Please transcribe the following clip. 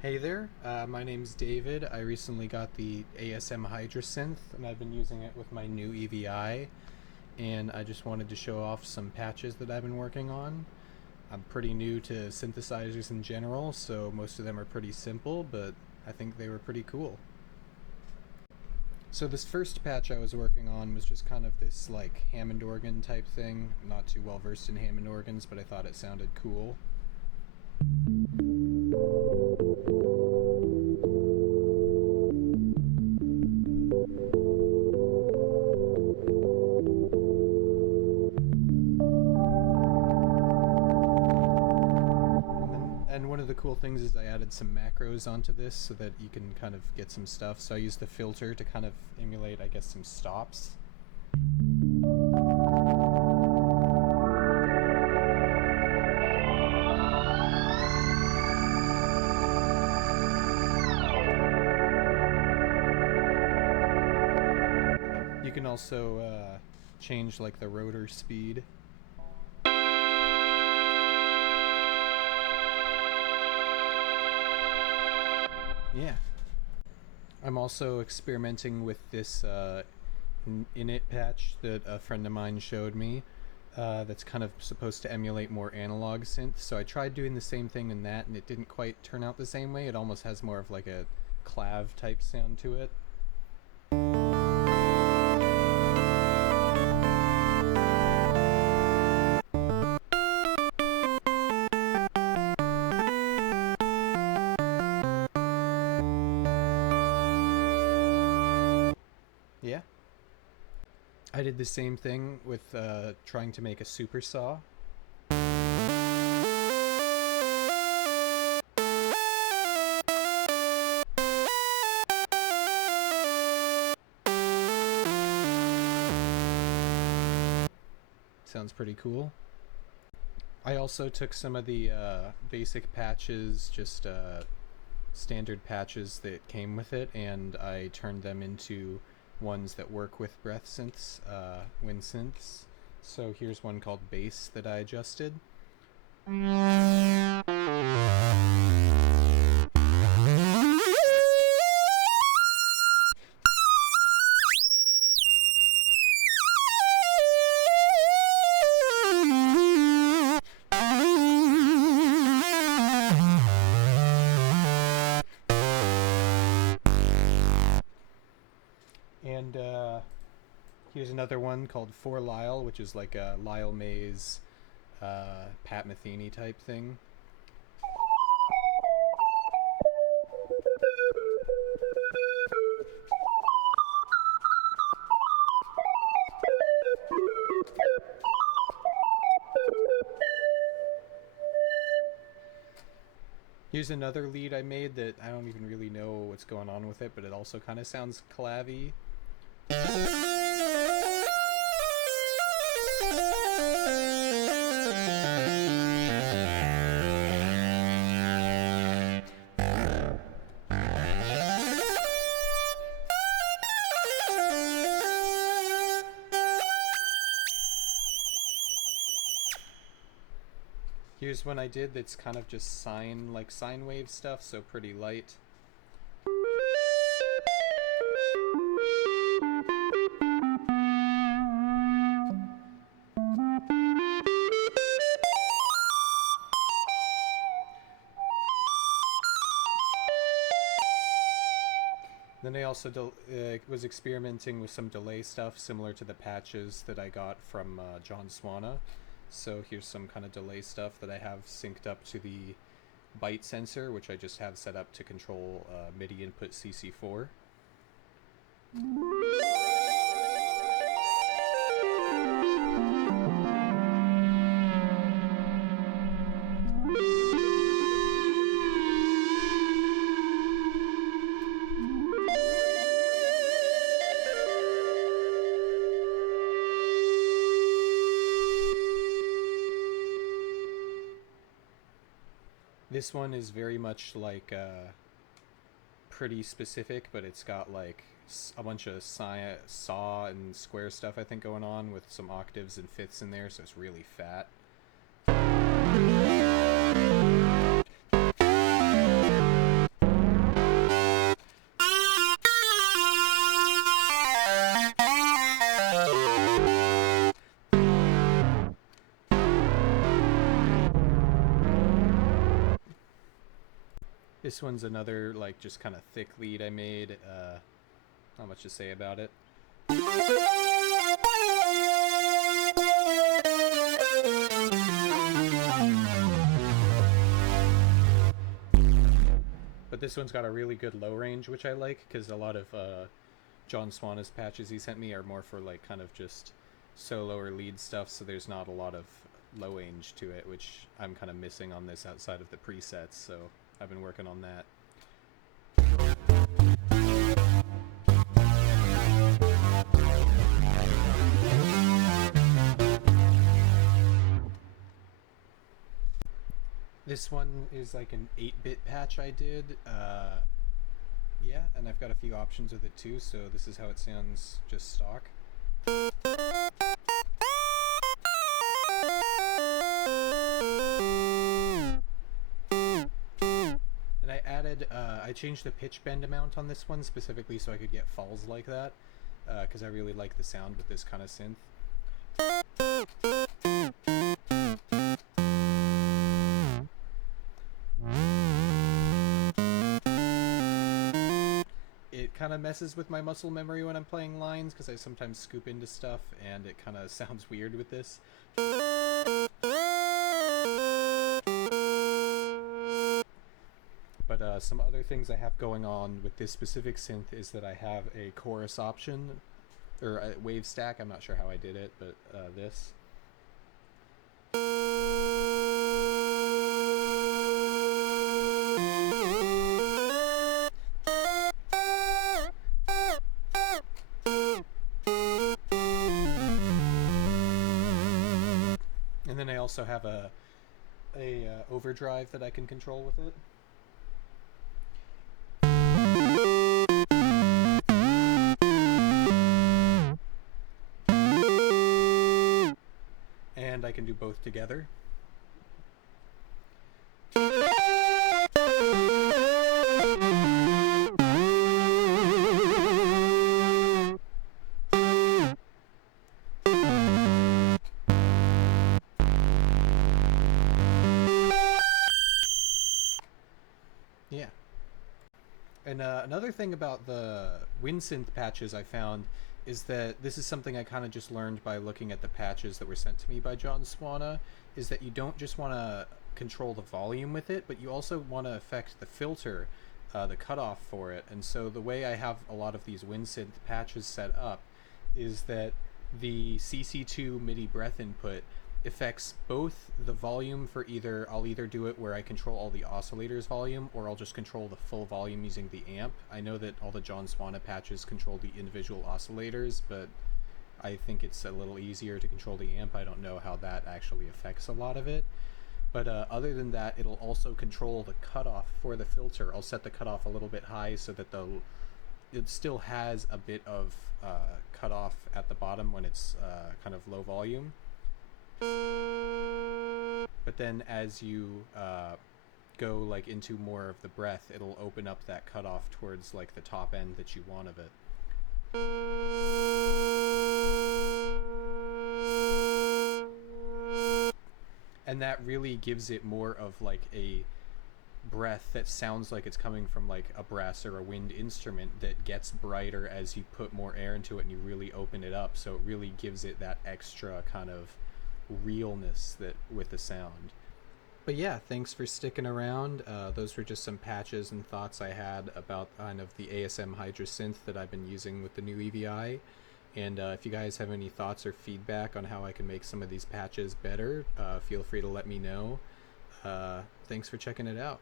Hey there, my name's David. I recently got the ASM Hydrasynth and I've been using it with my new EVI, and I just wanted to show off some patches that I've been working on. I'm pretty new to synthesizers in general, so most of them are pretty simple, but I think they were pretty cool. So this first patch I was working on was just kind of this like Hammond organ type thing. I'm not too well versed in Hammond organs, but I thought it sounded cool. And one of the cool things is I added some macros onto this so that you can kind of get some stuff. So I used the filter to kind of emulate, I guess, some stops. You can also change like the rotor speed. Yeah. I'm also experimenting with this init patch that a friend of mine showed me that's kind of supposed to emulate more analog synth. So I tried doing the same thing in that and it didn't quite turn out the same way. It almost has more of like a clav type sound to it. Yeah. I did the same thing with trying to make a super saw. Sounds pretty cool. I also took some of the basic patches, just standard patches that came with it, and I turned them into ones that work with breath synths, wind synths. So here's one called bass that I adjusted. And here's another one called For Lyle, which is like a Lyle Mays, Pat Metheny type thing. Here's another lead I made that I don't even really know what's going on with it, but it also kind of sounds clavy. Here's one I did that's kind of just sine wave stuff, so pretty light. Then I also was experimenting with some delay stuff similar to the patches that I got from John Swana. So here's some kind of delay stuff that I have synced up to the byte sensor, which I just have set up to control MIDI input CC4. This one is very much like pretty specific, but it's got like a bunch of saw and square stuff I think going on with some octaves and fifths in there, so it's really fat. This one's another like just kind of thick lead I made. Not much to say about it. But this one's got a really good low range, which I like, because a lot of John Swanna's patches he sent me are more for like kind of just solo or lead stuff, so there's not a lot of low range to it, which I'm kind of missing on this outside of the presets, so I've been working on that. This one is like an 8-bit patch I did. Yeah, and I've got a few options with it too, so this is how it sounds just stock. And I changed the pitch bend amount on this one specifically so I could get falls like that, because I really like the sound with this kind of synth. It kind of messes with my muscle memory when I'm playing lines, because I sometimes scoop into stuff and it kind of sounds weird with this. But some other things I have going on with this specific synth is that I have a chorus option, or a wave stack. I'm not sure how I did it, but this. And then I also have a overdrive that I can control with it. And I can do both together. Yeah. And another thing about the WinSynth patches I found is that this is something I kind of just learned by looking at the patches that were sent to me by John Swanna, is that you don't just want to control the volume with it, but you also want to affect the filter, the cutoff for it. And so the way I have a lot of these WinSynth patches set up is that the CC2 MIDI breath input affects both the volume for I'll either do it where I control all the oscillators volume, or I'll just control the full volume using the amp. I know that all the John Swanna patches control the individual oscillators, but I think it's a little easier to control the amp. I don't know how that actually affects a lot of it. But other than that, it'll also control the cutoff for the filter. I'll set the cutoff a little bit high so that it still has a bit of cutoff at the bottom when it's kind of low volume. But then as you go like into more of the breath, it'll open up that cutoff towards like the top end that you want of it. And that really gives it more of like a breath that sounds like it's coming from like a brass or a wind instrument that gets brighter as you put more air into it and you really open it up. So it really gives it that extra kind of realness that with the sound. But yeah, thanks for sticking around. Those were just some patches and thoughts I had about kind of the ASM Hydrasynth that I've been using with the NuEVI. And if you guys have any thoughts or feedback on how I can make some of these patches better, feel free to let me know. Thanks for checking it out.